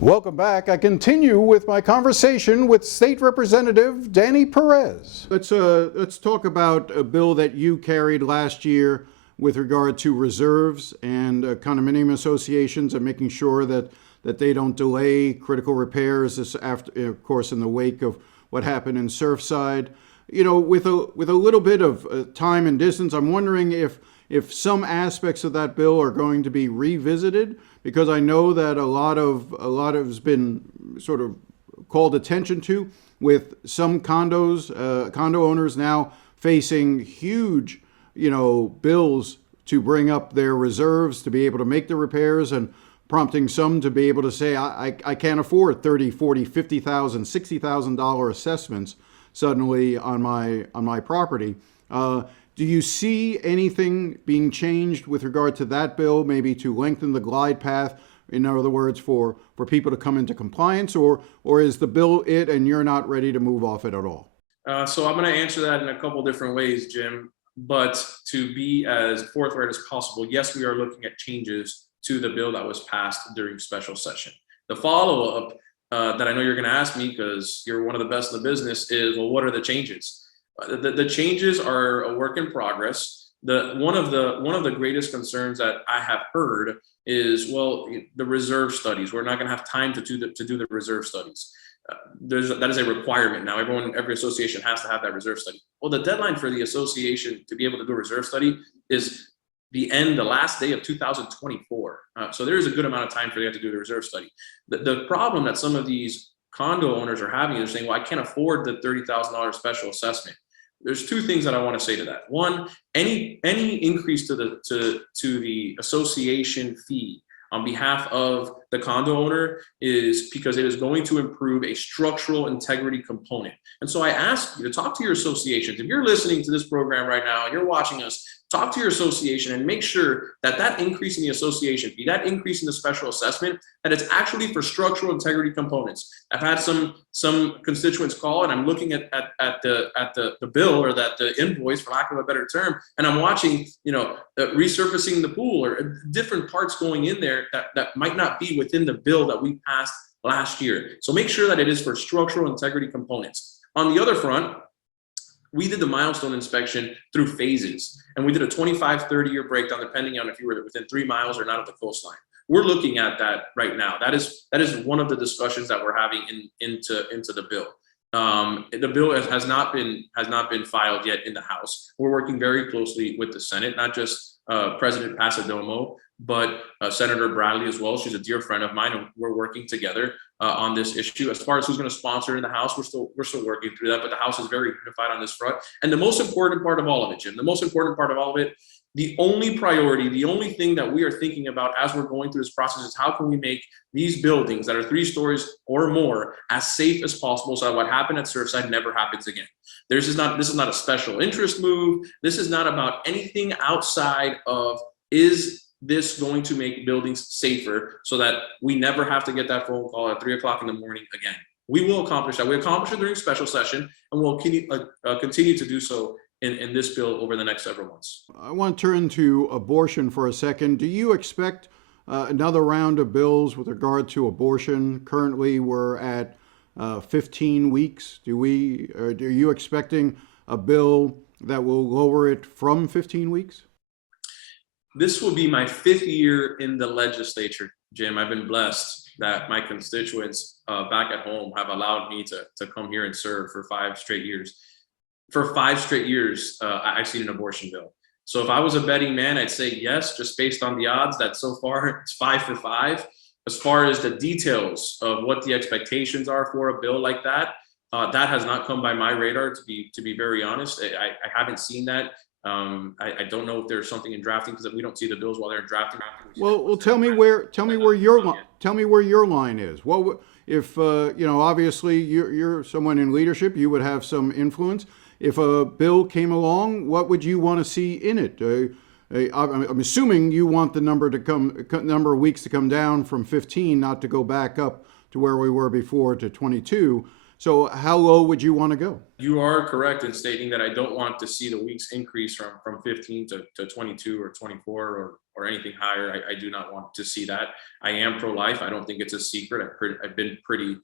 Welcome back. I continue with my conversation with State Representative Danny Perez. Let's talk about a bill that you carried last year with regard to reserves and condominium associations and making sure that they don't delay critical repairs. This after, of course, in the wake of what happened in Surfside. You know, with a little bit of time and distance, I'm wondering if some aspects of that bill are going to be revisited, because I know that a lot has been sort of called attention to, with some condo owners now facing huge, bills to bring up their reserves to be able to make the repairs, and prompting some to be able to say, I can't afford $30,000, $40,000, $50,000, $60,000 assessments suddenly on my property. Do you see anything being changed with regard to that bill, maybe to lengthen the glide path, in other words, for people to come into compliance, or is the bill it and you're not ready to move off it at all? So I'm going to answer that in a couple different ways, Jim. But to be as forthright as possible, yes, we are looking at changes to the bill that was passed during special session. The follow-up that I know you're going to ask me, because you're one of the best in the business, is, well, what are the changes? The changes are a work in progress. One of the greatest concerns that I have heard is, well, the reserve studies. We're not going to have time to do the reserve studies. That is a requirement now. Every association has to have that reserve study. Well, the deadline for the association to be able to do a reserve study is the last day of 2024. So there is a good amount of time for them to do the reserve study. The problem that some of these condo owners are having is saying, well, I can't afford the $30,000 special assessment. There's two things that I want to say to that. One, any increase to the association fee on behalf of the condo owner is because it is going to improve a structural integrity component. And so I ask you to talk to your associations. If you're listening to this program right now and you're watching us, talk to your association and make sure that increase in the association fee, that increase in the special assessment, that it's actually for structural integrity components. I've had some constituents call, and I'm looking at the bill, or the invoice, for lack of a better term, and I'm watching, resurfacing the pool or different parts going in there that might not be within the bill that we passed last year. So make sure that it is for structural integrity components. On the other front, we did the milestone inspection through phases, and we did a 25, 30-year breakdown depending on if you were within 3 miles or not of the coastline. We're looking at that right now. That is one of the discussions that we're having into the bill. The bill has not been filed yet in the House. We're working very closely with the Senate, not just President Pasadomo, but Senator Bradley as well. She's a dear friend of mine, and we're working together on this issue. As far as who's going to sponsor in the House, we're still working through that, but the House is very unified on this front. And the most important part of all of it, Jim, the only priority, the only thing that we are thinking about as we're going through this process is how can we make these buildings that are 3 stories or more as safe as possible, so that what happened at Surfside never happens again. This is not a special interest move. This is not about anything outside of, is this going to make buildings safer so that we never have to get that phone call at 3 o'clock in the morning again. We will accomplish that. We accomplished it during special session, and we'll continue to do so in this bill over the next several months. I want to turn to abortion for a second. Do you expect another round of bills with regard to abortion? Currently, we're at 15 weeks. Are you expecting a bill that will lower it from 15 weeks? This will be my 5th year in the legislature, Jim. I've been blessed that my constituents back at home have allowed me to come here and serve for 5 straight years. For 5 straight years, I've seen an abortion bill. So if I was a betting man, I'd say yes, just based on the odds that so far it's 5 for 5. As far as the details of what the expectations are for a bill like that, that has not come by my radar, to be very honest. I haven't seen that. I don't know if there's something in drafting, because we don't see the bills while they're drafting. Well, tell me where your line is. Well, if obviously you're someone in leadership, you would have some influence. If a bill came along, what would you want to see in it? I'm assuming you want the number of weeks to come down from 15, not to go back up to where we were before to 22. So how low would you want to go? You are correct in stating that I don't want to see the weeks increase from 15 to 22 or 24 or anything higher. I do not want to see that. I am pro-life. I don't think it's a secret. I've been pretty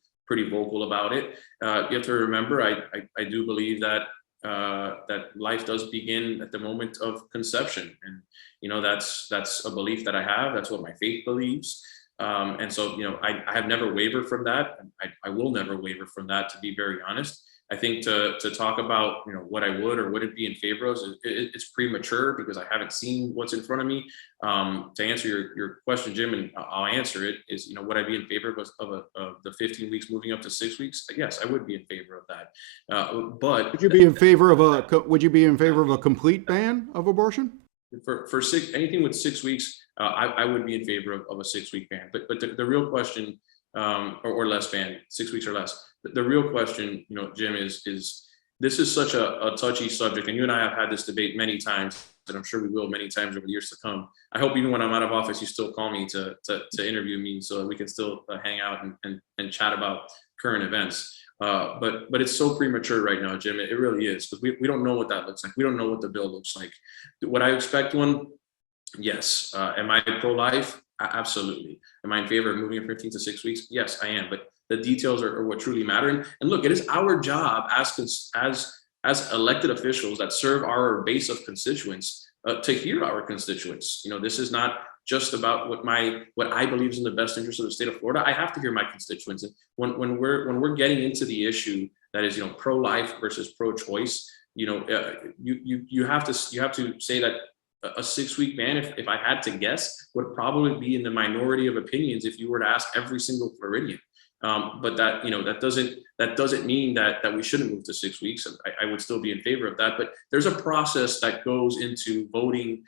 vocal about it. You have to remember, I do believe that that life does begin at the moment of conception, and that's a belief that I have. That's what my faith believes. And so, I have never wavered from that. I will never waver from that, to be very honest. I think to talk about, what I would or wouldn't be in favor of, it's premature because I haven't seen what's in front of me. To answer your question, Jim, and I'll answer it, is, would I be in favor of the 15 weeks moving up to 6 weeks? Yes, I would be in favor of that. But would you be in favor of a complete ban of abortion? For anything with 6 weeks, I would be in favor of a 6-week ban. But the real question, or less ban, 6 weeks or less. The real question, Jim, is this is such a touchy subject, and you and I have had this debate many times, and I'm sure we will many times over the years to come. I hope even when I'm out of office, you still call me to interview me so that we can still hang out and chat about current events. But it's so premature right now, Jim. It really is, because we don't know what that looks like. We don't know what the bill looks like. Would I expect one? Yes. Am I pro-life? Absolutely. Am I in favor of moving it 15 to 6 weeks? Yes, I am. But the details are what truly matter. And look, it is our job as elected officials that serve our base of constituents to hear our constituents. This is not just about what I believe is in the best interest of the state of Florida. I have to hear my constituents. And when we're getting into the issue that is, pro-life versus pro-choice, you have to say that a 6-week ban, if I had to guess, would probably be in the minority of opinions if you were to ask every single Floridian. But that doesn't mean that we shouldn't move to 6 weeks. I would still be in favor of that. But there's a process that goes into voting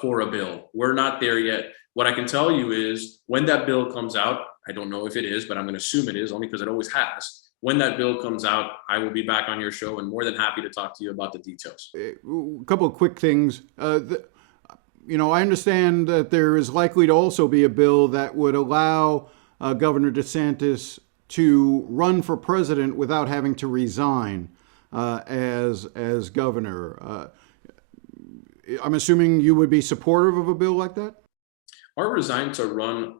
for a bill. We're not there yet. What I can tell you is when that bill comes out, I don't know if it is, but I'm going to assume it is, only because it always has. When that bill comes out, I will be back on your show and more than happy to talk to you about the details. A couple of quick things. I understand that there is likely to also be a bill that would allow Governor DeSantis to run for president without having to resign as governor. I'm assuming you would be supportive of a bill like that? Our resign to run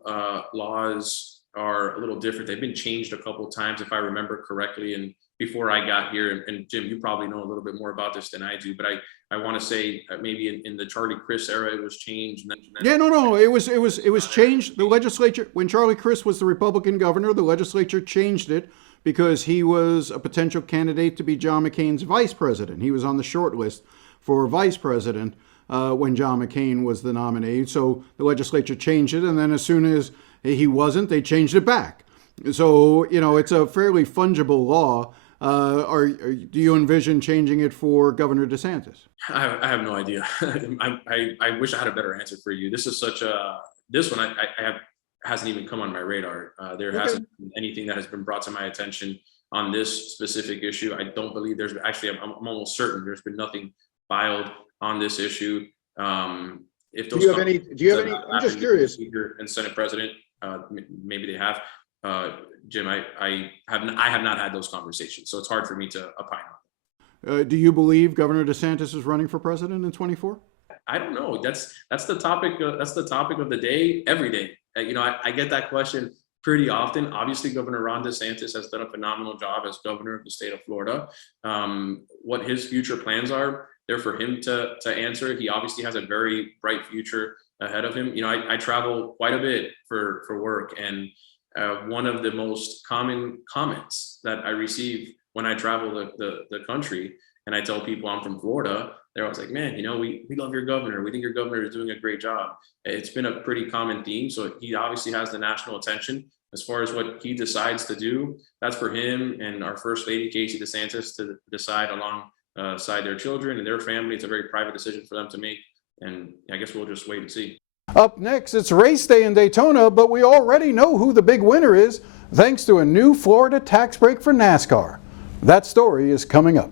laws are a little different. They've been changed a couple of times, if I remember correctly. And before I got here, and Jim, you probably know a little bit more about this than I do, but I want to say maybe in the Charlie Crist era, it was changed. And then it was changed. The legislature, when Charlie Crist was the Republican governor, the legislature changed it because he was a potential candidate to be John McCain's vice president. He was on the short list for vice president when John McCain was the nominee. So the legislature changed it, and then as soon as he wasn't, they changed it back. So, it's a fairly fungible law. Do you envision changing it for Governor DeSantis? I have no idea. I wish I had a better answer for you. This is this one hasn't even come on my radar. There hasn't been anything that has been brought to my attention on this specific issue. I don't believe there's actually, I'm almost certain there's been nothing filed on this issue. If those do you have any, I'm just curious. Speaker and Senate President, maybe they have. Jim, I have not had those conversations, so it's hard for me to opine on. Do you believe Governor DeSantis is running for president in 24? I don't know. That's the topic. That's the topic of the day, every day. I get that question pretty often. Obviously, Governor Ron DeSantis has done a phenomenal job as governor of the state of Florida. What his future plans are, they're for him to answer. He obviously has a very bright future ahead of him. I travel quite a bit for work, and one of the most common comments that I receive when I travel the country and I tell people I'm from Florida, they're always like, man, we love your governor. We think your governor is doing a great job. It's been a pretty common theme. So he obviously has the national attention. As far as what he decides to do, that's for him and our First Lady, Casey DeSantis, to decide alongside their children and their family. It's a very private decision for them to make. And I guess we'll just wait and see. Up next, it's race day in Daytona, but we already know who the big winner is thanks to a new Florida tax break for NASCAR. That story is coming up.